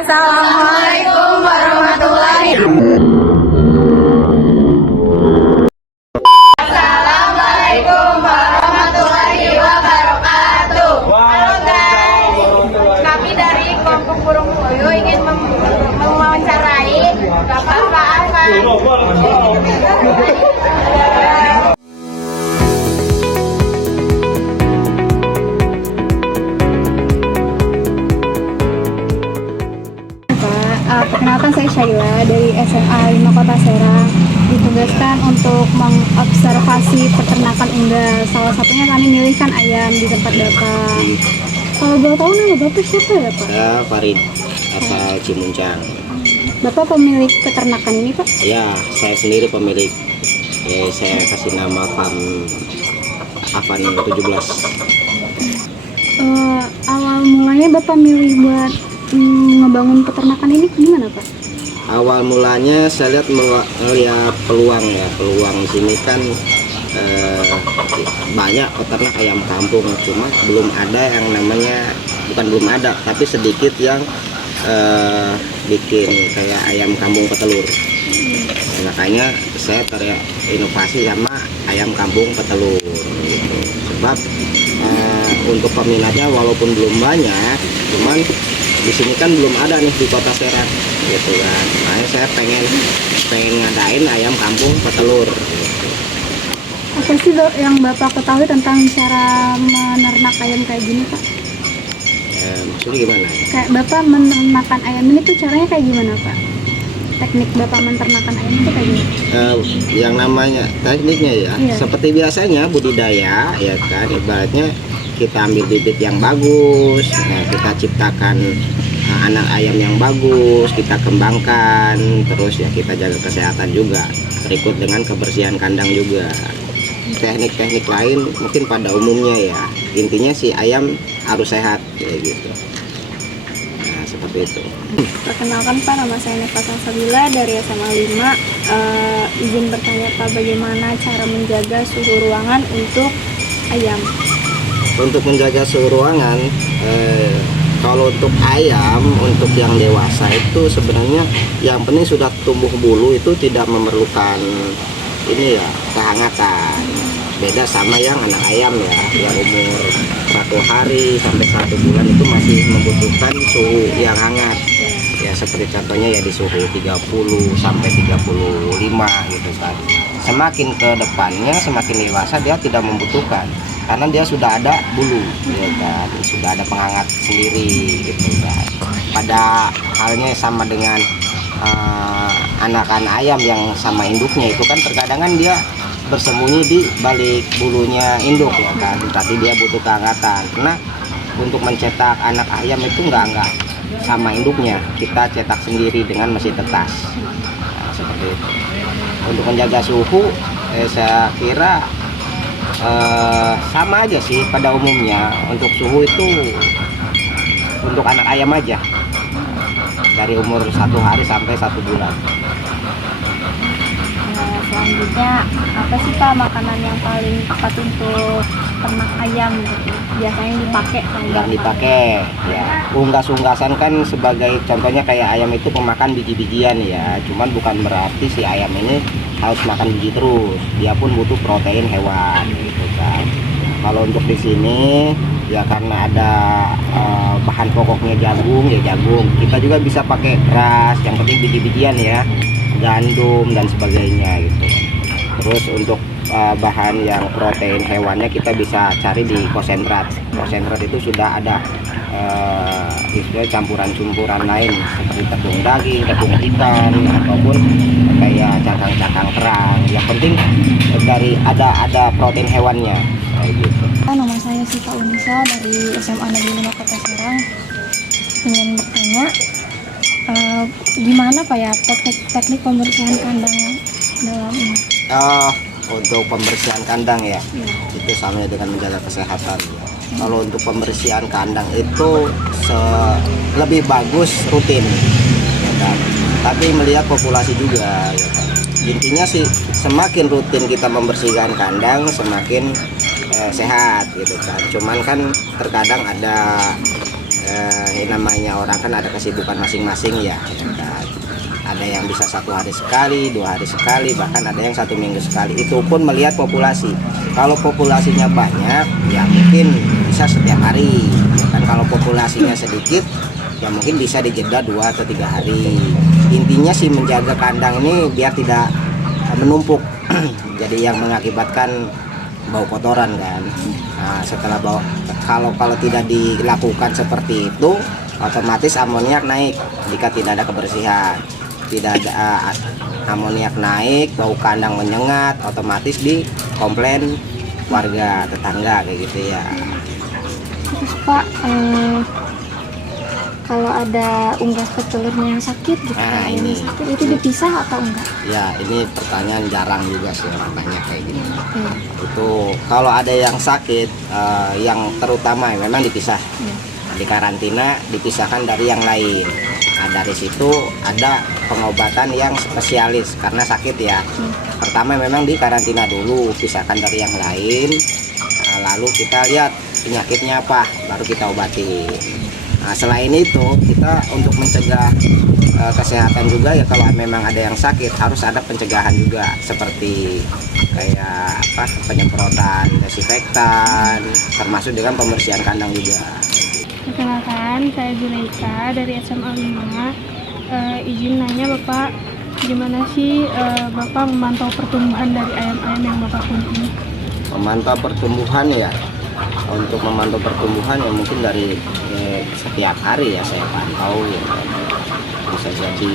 Assalamualaikum warahmatullahi Assalamualaikum warahmatullahi wabarakatuh. Halo guys, kami dari kelompok burung puyuh ingin mewawancarai Bapak Afan. Perkenalkan, saya Syaila dari SMA 5 Kota Serang, ditugaskan untuk mengobservasi peternakan unggas. Salah satunya kami milihkan ayam di tempat Bapak. Kalau boleh tahu nama Bapak siapa ya Pak? Saya Farid, asal Cimuncang. Bapak pemilik peternakan ini Pak? Ya, saya sendiri pemilik. Saya kasih nama Farm Afan 17. Awal mulanya Bapak milih buat ngebangun peternakan ini gimana Pak? Awal mulanya saya melihat peluang ya, peluang di sini kan banyak peternak ayam kampung, cuma belum ada yang namanya, bukan belum ada, tapi sedikit yang bikin kayak ayam kampung petelur. Makanya saya terinovasi sama ayam kampung petelur gitu. Sebab untuk peminatnya walaupun belum banyak, cuman di sini kan belum ada nih di Kota Serang gitu kan. Makanya saya pengen ngadain ayam kampung petelur gitu. Apa sih yang Bapak ketahui tentang cara menernak ayam kayak gini Pak? Maksudnya gimana? Kayak Bapak menernakan ayam ini tuh caranya kayak gimana Pak? Teknik Bapak menernakan ayam itu kayak gimana? Yang namanya tekniknya ya, Iya. seperti biasanya budidaya ya kan, ibaratnya kita ambil bibit yang bagus, nah, kita ciptakan anak ayam yang bagus, kita kembangkan, terus ya kita jaga kesehatan juga, berikut dengan kebersihan kandang juga. Teknik-teknik lain mungkin pada umumnya ya, intinya si ayam harus sehat kayak gitu. Nah, seperti itu. Perkenalkan Pak, nama saya Neva Salsabila dari SMA 5. Izin bertanya Pak, bagaimana cara menjaga suhu ruangan untuk ayam? Untuk menjaga suhu ruangan, kalau untuk ayam, untuk yang dewasa itu sebenarnya yang penting sudah tumbuh bulu itu tidak memerlukan ini ya, kehangatan. Beda sama yang anak ayam ya, yang umur 1 hari sampai 1 bulan itu masih membutuhkan suhu yang hangat. Ya seperti contohnya ya di suhu 30 sampai 35 gitu kan. Semakin ke depannya, semakin dewasa dia tidak membutuhkan, karena dia sudah ada bulu ya kan, sudah ada penghangat sendiri gitu kan. Pada halnya sama dengan anakan ayam yang sama induknya itu kan, terkadang kan dia bersembunyi di balik bulunya induk ya kan, tapi dia butuh kehangatan. Karena untuk mencetak anak ayam itu enggak sama induknya, kita cetak sendiri dengan mesin tetas. Nah, seperti itu. Untuk menjaga suhu, saya kira sama aja sih pada umumnya. Untuk suhu itu untuk anak ayam aja, dari umur 1 hari sampai 1 bulan. Selanjutnya, apa sih Pak makanan yang paling tepat untuk ternak ayam gitu? Biasanya dipakai Yang dipakai ya unggas-unggasan kan, sebagai contohnya kayak ayam itu pemakan biji-bijian ya, cuman bukan berarti si ayam ini harus makan biji terus, dia pun butuh protein hewan gitu kan. Kalau untuk di sini ya karena ada bahan pokoknya jagung ya jagung, kita juga bisa pakai beras, yang penting biji-bijian ya, gandum dan sebagainya gitu. Terus untuk bahan yang protein hewannya kita bisa cari di konsentrat. Konsentrat itu sudah ada campuran-campuran lain seperti tepung daging, tepung ikan, ataupun kayak cakang-cakang kerang. Yang penting dari ada protein hewannya kayak gitu. Nama saya Sita Unisa dari SMA Negeri 5 Kota Serang. Ingin bertanya, gimana Pak ya teknik pembersihan kandang dalam ini? Untuk pembersihan kandang ya, itu sama dengan menjaga kesehatan. Kalau untuk pembersihan kandang itu lebih bagus rutin ya kan? Tapi melihat populasi juga ya kan? Intinya sih semakin rutin kita membersihkan kandang semakin sehat gitu kan. Cuman kan terkadang ada namanya orang kan ada kesibukan masing-masing ya kan? Ada yang bisa 1 hari sekali, 2 hari sekali, bahkan ada yang 1 minggu sekali. Itu pun melihat populasi. Kalau populasinya banyak ya mungkin bisa setiap hari kan. Kalau populasinya sedikit ya mungkin bisa dijeda 2 atau 3 hari. Intinya sih menjaga kandang ini biar tidak menumpuk jadi yang mengakibatkan bau kotoran kan. Nah, setelah bau, kalau tidak dilakukan seperti itu, otomatis amoniak naik jika tidak ada kebersihan. Tidak ada amoniak naik, bau kandang menyengat, otomatis dikomplain warga tetangga kayak gitu ya. Terus Pak, kalau ada unggas petelurnya yang sakit gitu, Nah, yang ini. sakit itu dipisah atau enggak? Ya, ini pertanyaan jarang juga sih orang tanya kayak gini. Oke. Itu kalau ada yang sakit, yang terutama memang dipisah. Di karantina dipisahkan dari yang lain. Nah, dari situ ada pengobatan yang spesialis karena sakit ya. Pertama memang di karantina dulu, pisahkan dari yang lain. Nah, lalu kita lihat penyakitnya apa, baru kita obati. Nah, selain itu kita untuk mencegah kesehatan juga ya, kalau memang ada yang sakit harus ada pencegahan juga, seperti kayak apa, penyemprotan desinfektan, termasuk dengan pembersihan kandang juga. Perkenalkan, saya Zulaika dari SMA 5. Izin nanya Bapak, gimana sih Bapak memantau pertumbuhan dari ayam-ayam yang Bapak punya? Memantau pertumbuhan ya, untuk memantau pertumbuhan ya mungkin dari setiap hari ya saya pantau ya. Bisa jadi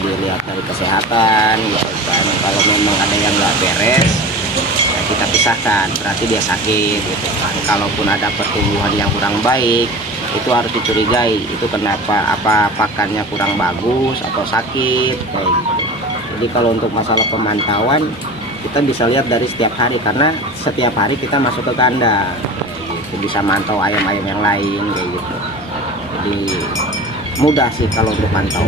dilihat dari kesehatan ya kan. Kalau memang ada yang nggak beres ya kita pisahkan, berarti dia sakit gitu kan. Kalaupun ada pertumbuhan yang kurang baik, itu harus dicurigai itu kenapa, apa pakannya kurang bagus atau sakit kayak gitu. Jadi kalau untuk masalah pemantauan kita bisa lihat dari setiap hari, karena setiap hari kita masuk ke kandang gitu, bisa mantau ayam-ayam yang lain kayak gitu. Jadi mudah sih kalau untuk pantau.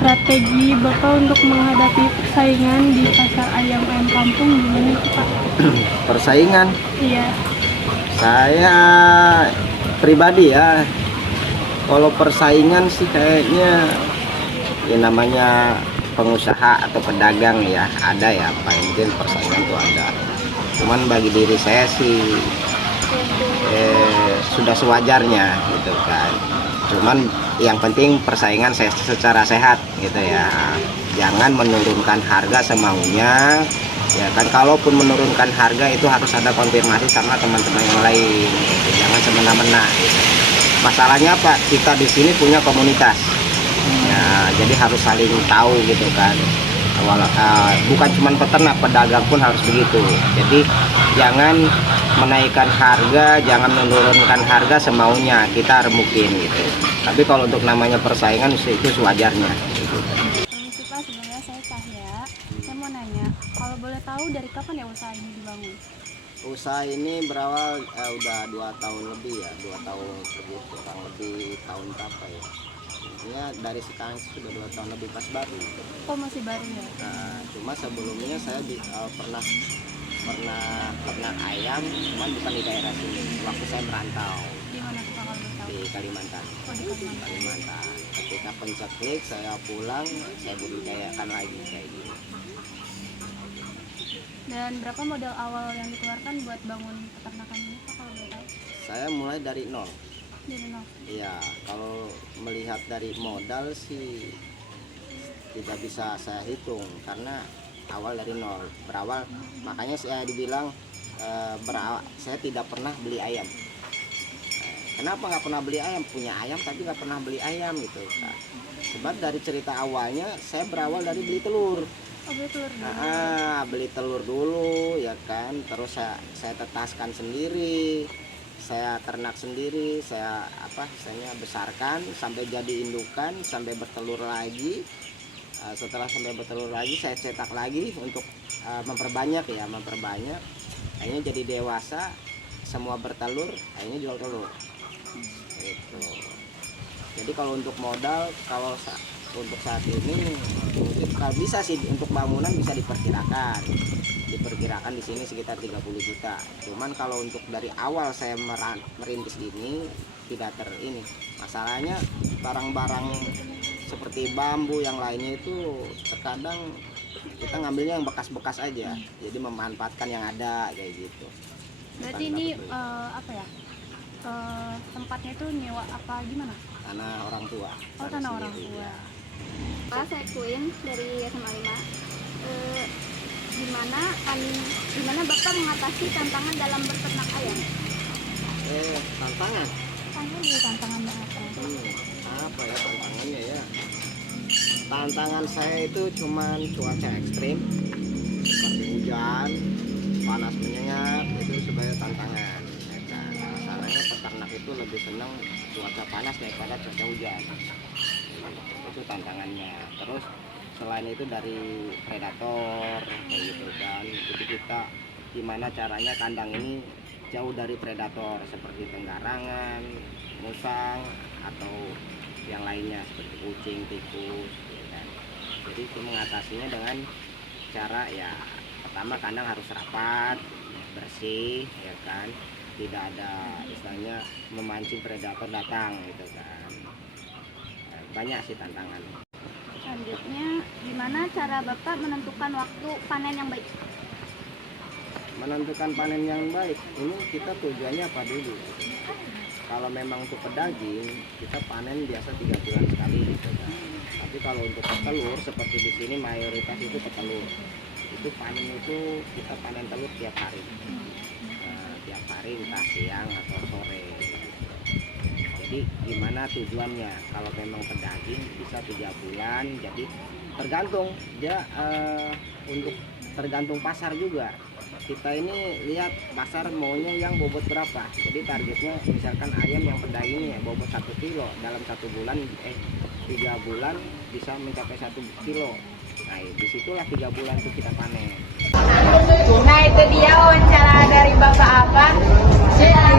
Strategi Bapak untuk menghadapi persaingan di pasar ayam-ayam kampung gimana sih Pak? Persaingan Iya. saya pribadi ya, kalau persaingan sih kayaknya ya namanya pengusaha atau pedagang ya ada ya, mungkin persaingan tuh ada. Cuman bagi diri saya sih sudah sewajarnya gitu kan. Cuman yang penting persaingan secara sehat gitu ya, jangan menurunkan harga semaunya ya kan. Kalaupun menurunkan harga itu harus ada konfirmasi sama teman-teman yang lain gitu. Jangan semena-mena gitu. Masalahnya apa, kita di sini punya komunitas ya, jadi harus saling tahu gitu kan. Bukan cuma peternak, pedagang pun harus begitu. Jadi jangan menaikkan harga, jangan menurunkan harga semaunya, kita remukin gitu. Tapi kalau untuk namanya persaingan itu sewajarnya gitu. Permisi Pak, sebenarnya saya Cahya. Saya mau nanya, kalau boleh tahu dari kapan ya usaha ini dibangun? Usaha ini berawal udah 2 tahun lebih ya, 2 tahun lebih, kurang lebih tahun berapa ya. Intinya dari sekarang sudah 2 tahun lebih, pas baru. Oh masih baru ya? Nah, cuma sebelumnya saya pernah ternak ayam, cuman bukan di daerah sini. Waktu saya merantau Di mana tuh Pak kalau boleh tahu? di Kalimantan. Oh di Kalimantan. Kalimantan. Ketika penceklik saya pulang, saya budidayakan lagi kayak gitu. Dan berapa modal awal yang dikeluarkan buat bangun peternakan ini Pak kalau boleh tahu? Saya mulai dari nol. Dari nol. Iya, kalau melihat dari modal sih tidak bisa saya hitung karena awal dari nol, berawal. Makanya saya dibilang saya tidak pernah beli ayam. Kenapa nggak pernah beli ayam? Punya ayam tapi nggak pernah beli ayam gitu kan. Sebab dari cerita awalnya saya berawal dari beli telur. Oh beli telur dulu. Beli telur dulu ya kan, terus saya tetaskan sendiri, saya ternak sendiri, saya besarkan sampai jadi indukan, sampai bertelur lagi. Setelah sampai bertelur lagi saya cetak lagi untuk memperbanyak. Akhirnya jadi dewasa, semua bertelur, akhirnya jual telur gitu. Jadi kalau untuk modal, kalau untuk saat ini mungkin kalau bisa sih untuk bangunan bisa diperkirakan diperkirakan di sini sekitar 30 juta. Cuman kalau untuk dari awal saya merintis ini tidak masalahnya barang-barang seperti bambu yang lainnya itu terkadang kita ngambilnya yang bekas-bekas aja, jadi memanfaatkan yang ada kayak gitu. Berarti ini apa ya? Tempatnya itu nyewa apa gimana? Tanah orang tua. Oh, tanah orang tua. Saya Queen dari SMA 5. Gimana Bapak mengatasi tantangan dalam berternak ayam? Tantangan. Tantangannya apa? Apa ya tantangannya ya? Tantangan saya itu cuman cuaca ekstrim seperti hujan, panas menyengat, itu sebagai tantangan. Ya kan? Masalahnya peternak itu lebih senang cuaca panas daripada cuaca hujan. Itu tantangannya. Terus selain itu dari predator kayak gitu kan, jadi kita gimana caranya kandang ini jauh dari predator seperti penggarangan, musang atau yang lainnya seperti kucing, tikus ya kan. Jadi itu mengatasinya dengan cara ya pertama kandang harus rapat, bersih ya kan, tidak ada istilahnya memancing predator datang gitu kan. Banyak sih tantangan. Selanjutnya, gimana cara Bapak menentukan waktu panen yang baik? Menentukan panen yang baik, ini kita tujuannya apa dulu? Kalau memang untuk pedaging, kita panen biasa 3 bulan sekali gitu kan. Tapi kalau untuk petelur, seperti di sini mayoritas itu petelur. Itu panen itu kita panen telur tiap hari. Tiap hari entah siang atau sore. Jadi gimana tujuannya? Kalau memang pedaging bisa 3 bulan, jadi tergantung dia untuk tergantung pasar juga. Kita ini lihat pasar maunya yang bobot berapa. Jadi targetnya misalkan ayam yang pedagingnya bobot 1 kilo dalam 1 bulan 3 bulan bisa mencapai 1 kilo. Nah disitulah 3 bulan itu kita panen. Nah itu dia wawancara dari Bapak Afan. Siap.